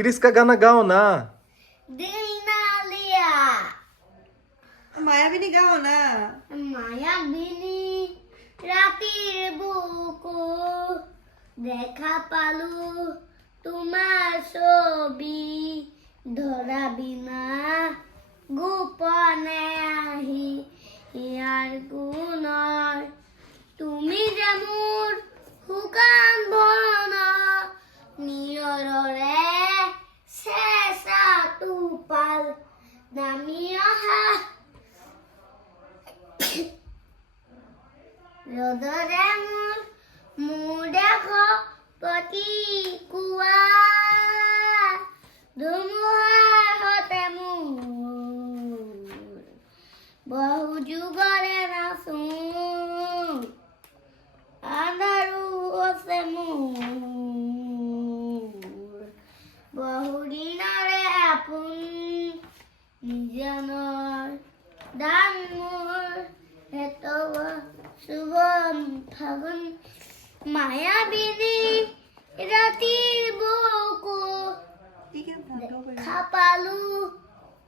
Chris का गाना गाओ ना। दिल ना लिया মায়াবিনী গাও না। মায়াবিনী রাতের বুকু দেখা পালু তোমার ছবি ধরা বিনা গোপনে আহি ইয়ার গুণৰ তুমি যে মোৰ শুকান বন নিয়ৰৰে চেঁচা টোপাল নামি অহা ৰ'দৰে মোৰ দেখ প্ৰতিকুৱা ধুমুহাৰ সতে মোৰ বহু যুগৰে নাচো আন্ধাৰো আছে মোৰ বহু দিনৰে আপোন নিজনৰ দান মোৰ হেতব শুভ ফাগুন মায়াবিনী ৰাতিৰ বুকু কি গান গাব পাৰি? খাপালো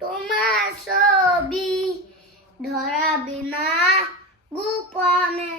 তোমাৰ ছবি ধৰা বিনা গোপনে